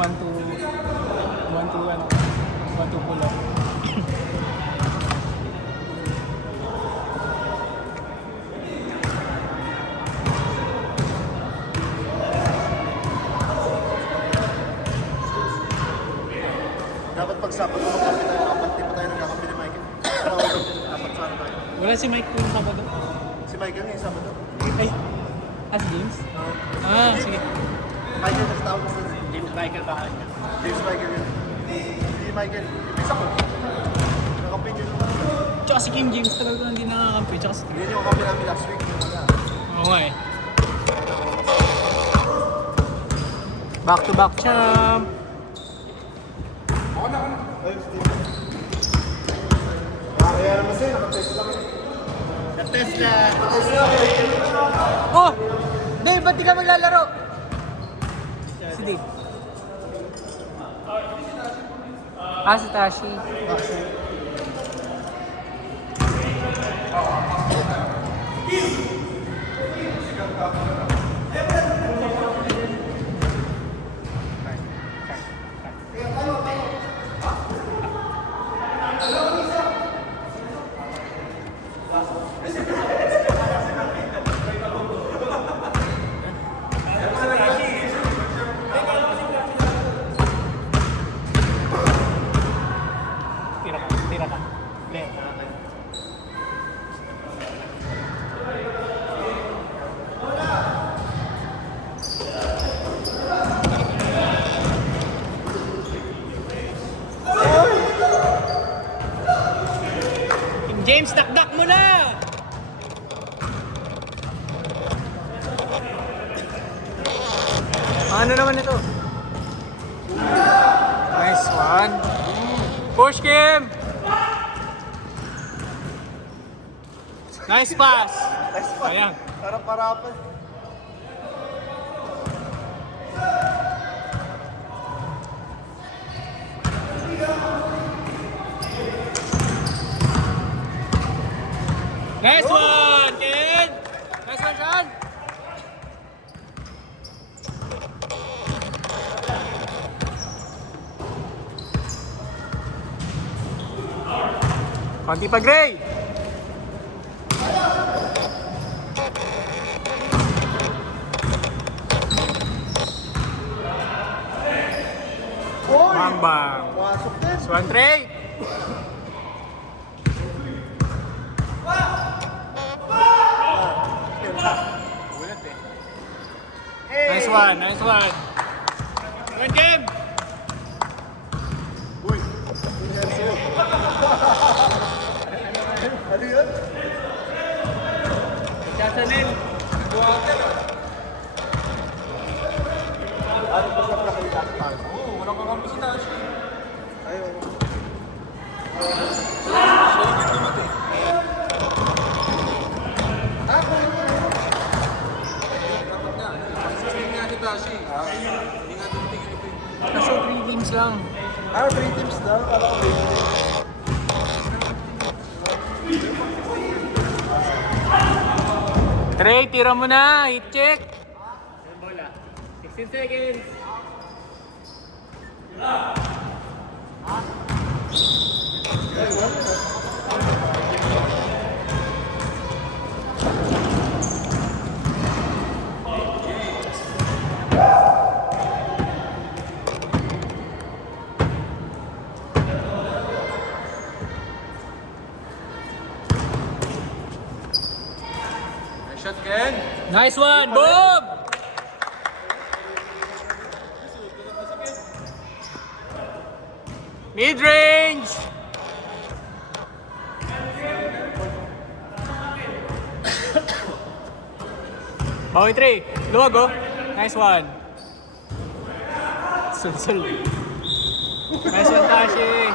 1-2 pull up. Dapat pagsapat mo magkampi tayo, apat di pa tayo nagkakampi ni Michael. Apat saan tayo. Wala si Mike yung Sabado. Si Michael ngayon Sabado. Ay, as James? Sige. Michael kasi tawag mo sa James Michael pa kanya. James Michael yun. Si Michael, isa ko. Nakakampi niyo naman. Tsaka si Kim James talaga hindi nakakampi. Tsaka si... Yun yung kampi namin last week. Oo nga eh. Back to back champ. Kaya naman sa'yo, nakatest lang yun. Nakatest lang. Oh! Dave, ba't di ka maglalaro? Si Dave. Si Tashi. Tira ka. James, dakdak mo na! Ano naman ito? Nice one. Push Kim! Nice pass! Nice pa. Ayan. Harap-harapan. Nice one, Ken! Nice one, Sean! Konti pa, Gray! Oy! Bang bang! Pasok din. Swan Trey! Nice one, nice one! Good game! Uy! Ano yun? Kasanin! Ano pa sa prakalita? Oo, walang kakampi si Tashi. Ayun. Kaso 3 games lang. 3 teams na. Kala ko Trey, tira mo na! Hit check! Bola. 16 seconds! shot, Ken. Nice one! Boom! Mid-range! Bawi 3. Luwag oh. Nice one. Sul-sul. Nice one, Tashi.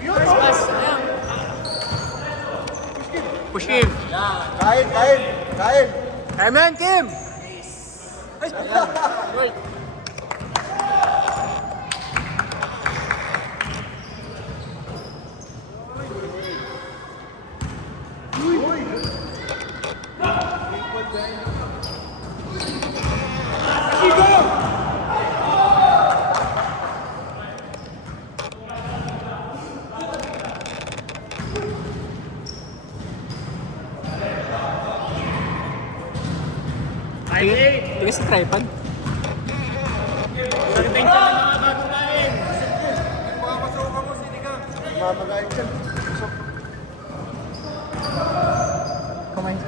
Nice pass. Ayan. Push him. Kain, kain, kain. Amen, Kim! Ay! Tigas sa tripod. Sa retention ng mga bagong kain. Mamagayin dyan. So, Kumain.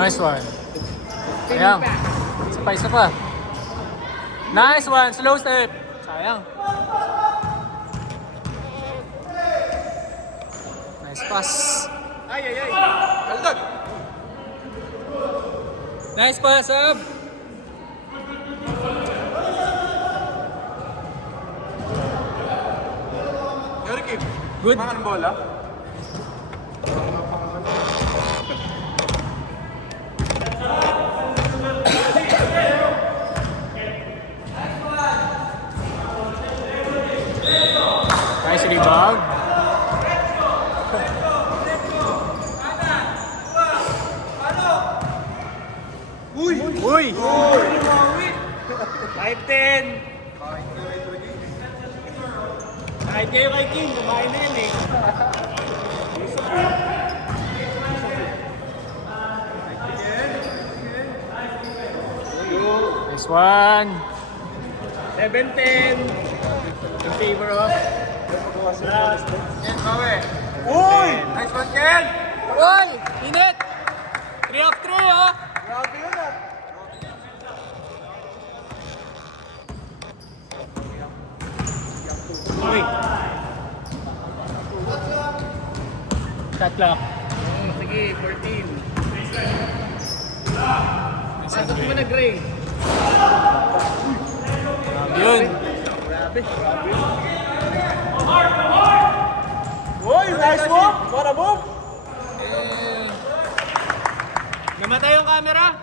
Nice one. Sayang. Isa pa. Nice one. Slow step. Sayang. Nice pass. Ay. Kaldag! Nice pass, Ab. Yorikip, Good. makan ng bola. Nice rebound. Uy! 5-10. Kahit kayo kay King, kumain na yan eh. Nice one. 7-10. In favor of... Uy! Nice one, Ken! Uy! Init! 3 of 3, oh! Grabe yun ah! Uy! Shot clock. Sige, 14. Pasok mo na, Gray. Yun. Grabe. Uy! Nice move! What a move! Namatay yung camera.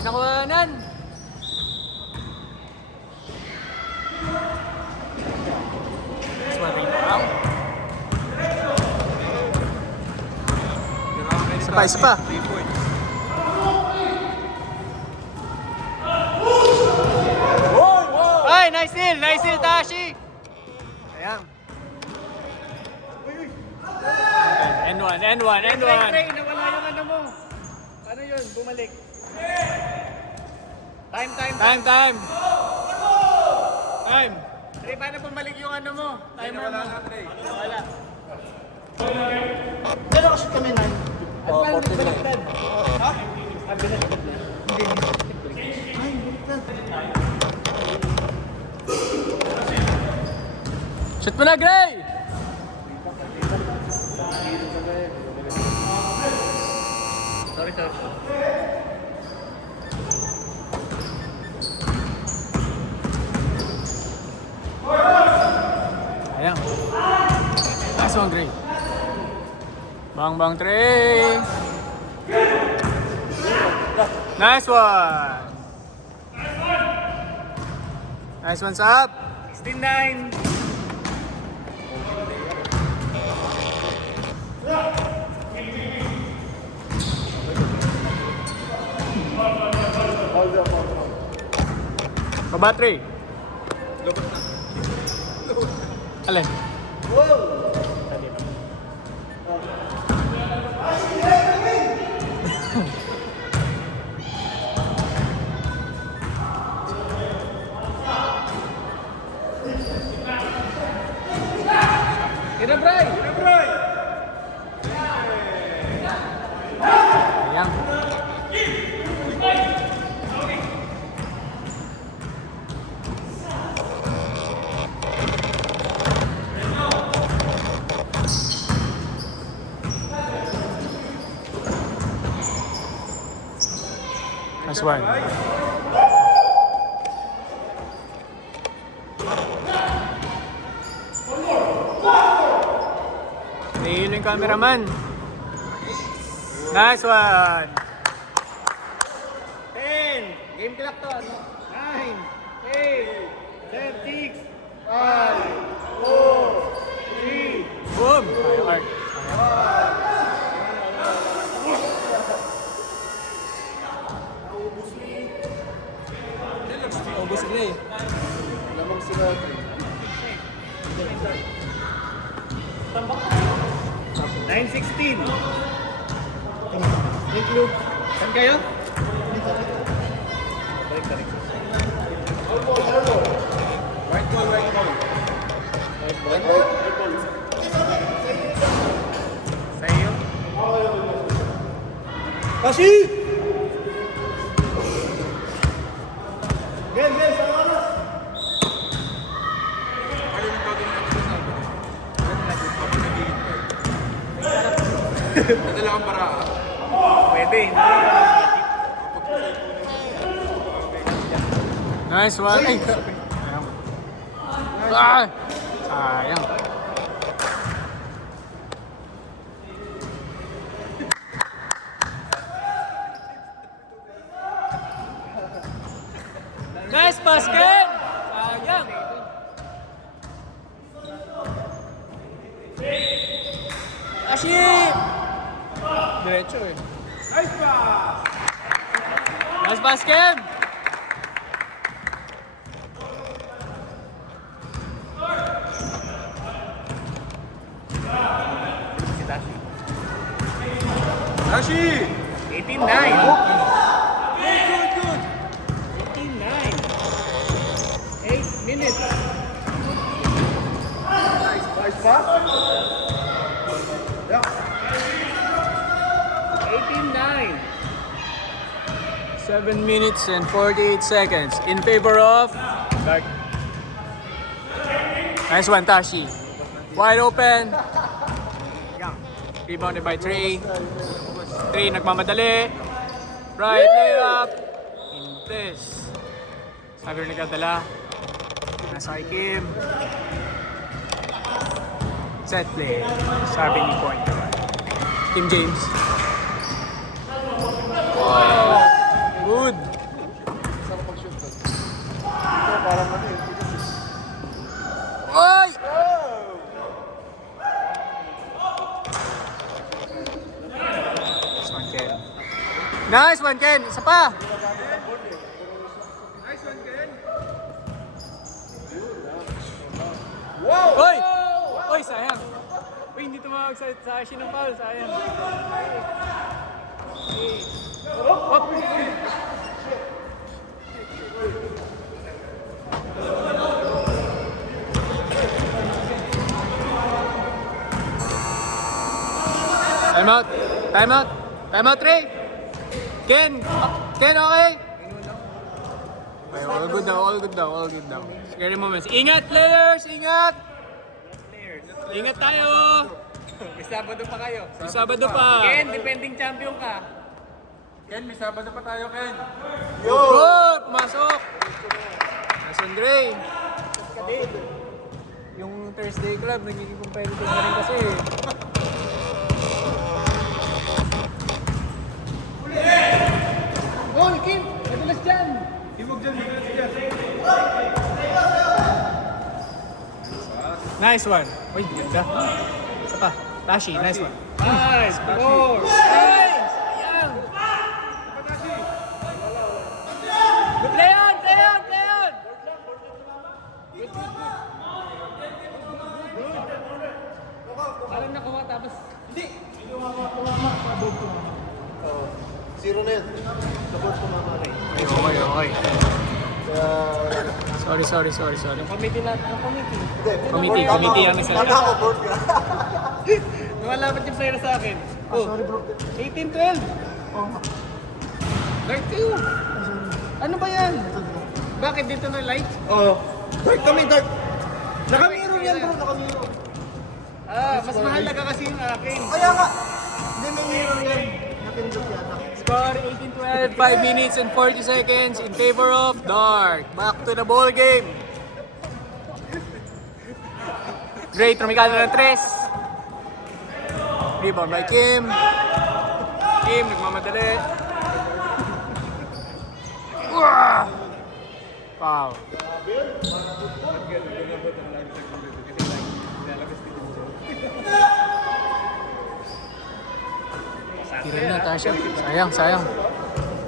Pinakuhanan. Nice one, rebound. Isa pa. Ay, nice steal, Tashi. Ayan. N1. Gray, nawala yung ano mo. Paano yun? Bumalik. Time. Gray, paano bumalik yung ano mo? Timer mo. Wala. Pero kasi kami 9. Oh, 49. Ha? Shoot mo na, Gray! Sorry. Ayan. Nice one, Gray. Bang, three. Nice one. Nice one's up. 16-9. Kabatri. Alin? Ina, Bray! Ayan. Nice one. Nahihilo yung cameraman. Nice one. 10. Game clock to, ano? Ah! 8, 7, 6, 5, 4, 3, Boom! Tayo, Art. Ubus na eh. Lamang sila. 9:16. Thank you. Saan kayo? White ball. Sa iyo? Kasi! Nadala kang para. Pwede. Nice one. Ay! Ah! Sayang. Nice basket! Sayang. Ashim! Diretso eh. Nice basket! Rashi! 18-9. 18-9. Good. 8 minutes. Nice pass. Yeah. 18-9. 7 minutes and 48 seconds in favor of Dark. Nice one, Tashi. Wide open. Rebounded by Trey. Trey nagmamadali. Right layup. Intes. Sabi rin nagdadala. Nasa kay Kim. Set play. Sabi ni point. Kim James. Wow. Good. Sarap mag-shoot doon. Ito parang ano eh. Oy! Nice one, Ken. Nice one, Ken. Isa pa. Nice one, Ken. Oy! Oy, sayang. Uy, hindi tumawag sa action ng foul. Sayang. Hop! Time out. Time out. Time out, Trey. Ken. Ken, okay? Okay, all good daw, all good daw, all good daw. Scary moments. Ingat, players! Ingat! Ingat tayo! May Sabado pa kayo. May Sabado pa. Ken, defending champion ka. Ken, may Sabado pa tayo, Ken. Good! Pumasok! Nice one, Dre. Yung Thursday Club, nagiging competitive na rin kasi. Gol, Kim! Madulas dyan! Nice one. Uy, ganda. Isa pa. Tashi, nice one. Nice! Four! Nice! Ayan! Play on! Play on! Play on! Alam na kuha tapos... Zero na yun. Support ko mamari. Okay, okay. Kaya... Sorry. Committee natin. Ang committee. Committee ang isa. Tama ko, board ka. Lumalapat yung player sa akin. Sorry bro. 18-12. Dark kayo. Ano ba yan? Bakit dito na light? Oo. Dark kami, dark. Nakamiro yan bro, nakamiro. Ah, mas mahalaga kasi yung akin. Kaya nga. Hindi, may mirror yan. Napindot yata. Score 18-12, 5 minutes and 40 seconds in favor of Dark. Back to the ball game. Great, rumikado ng 3. Rebound by Kim. Kim, nagmamadali. Uah! Foul. Tira na, Tasha. Sayang, sayang.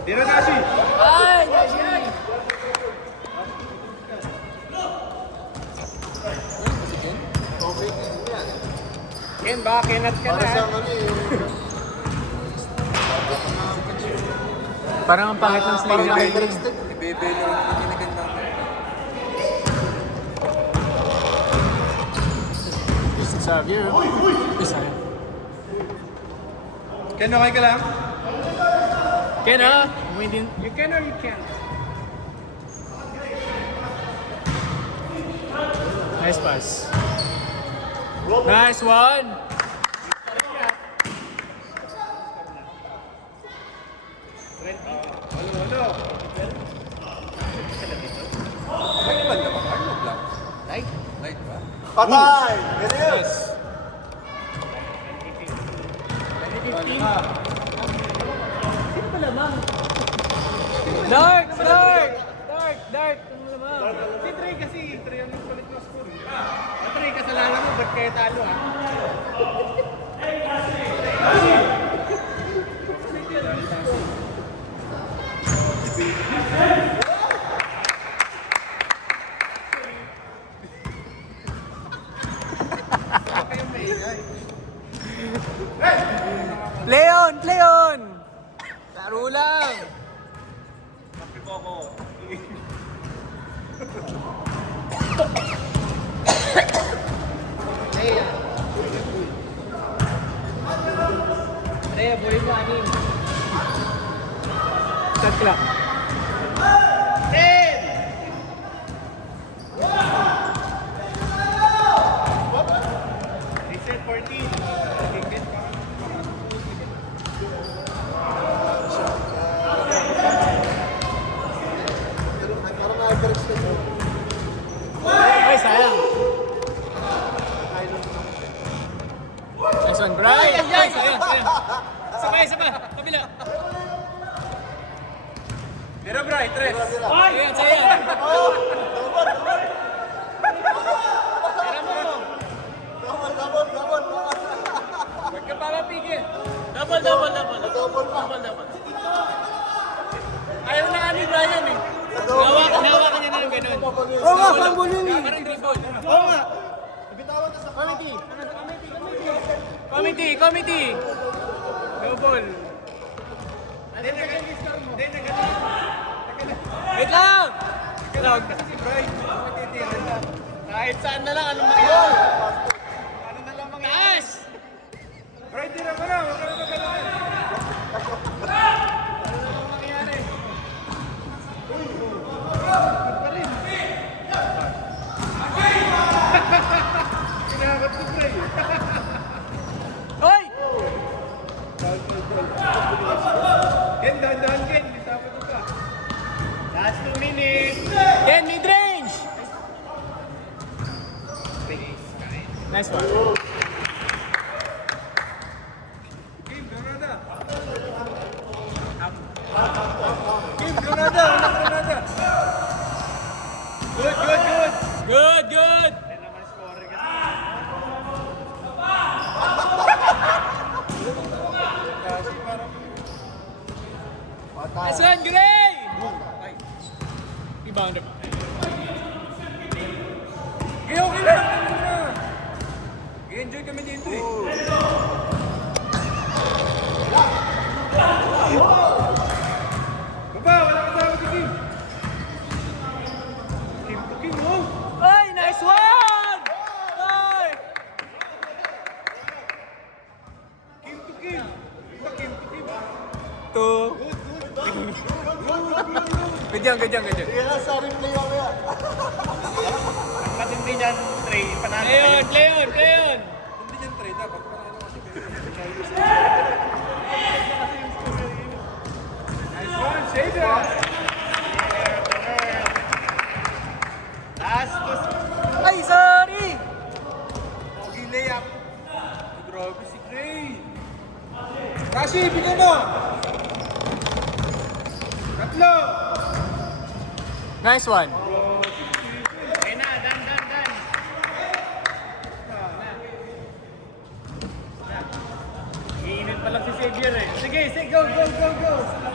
Tira na si. Ay, Tasha! Ken, baka kinat ka Para sa na. ano eh. Parang ang pangit ng Parang slide na naka-interested. Bebe lang ang kinaganda. Xavier. Sayang. Ken, okay ka lang? Ken, ah! Umindin. You can or you can't? Nice pass. Nice one! Walo. Bakit ba naman? Arnold lang. Light? Light ba? Patay! Ganyan! Yes. Dark! Dark! Dark! Dark! Ano naman? Si Trey kasi, Trey ang nagpalit ng score. Trey, kasalanan mo, ba't kaya talo ah? Leon! Leon! Laro lang! Trey, boy mo, anin. Start clock. Reset 14. Parang naka-interested. Ay, sayang. Nice one, Brian! Ay, sayang, sayang. Sabay, sabay. Kabila. Pero bro, tres. Sayang, sayang. Double. Huwag ka papapigil. Double. Double pa. Ayaw na nga ni Brian eh. Nahawakan niya na ng ganun. Oo nga, fumble yun eh. Parang dribble. Oo nga. Bitawan na sa Committee. Double. Wait lang! Tawag. Si Brian, matitira na. Kahit saan na lang, anong mangyari? Ano na lang mga... Taas! Brian, tira mo na. Huwag ka na magalaman. Kinakot si Brian. Hoy! Ken, dahan-dahan Ken. Lisapin mo ka. Last 2 minutes. Ken, mid-range! Nice one. Game, Granada. Game, Granada. Granada. Good. Good! Yan naman score kasi. Kasi parang... Nice one, Gray! Rebound. Okay lang. I-enjoy kami dito eh. Baba, wala kasama si Kim. Kim to Kim, oh! Ay, nice one! Ay! Kim to Kim. Iba Kim to Kim. Two. Ganyan. Sige na, sa replay mamaya. Mas hindi niyan, Trey, panalo. Play on! Hindi niyan, Trey, dapat panalo kasi. Nice one, Shader! Last to... Ay, sorry! Pogi layup. Grabe si Gray. Rashi, bigyan mo! Tatlo! Nice one. Okay na, dan. Iinit pa lang si Xavier eh. Sige, go.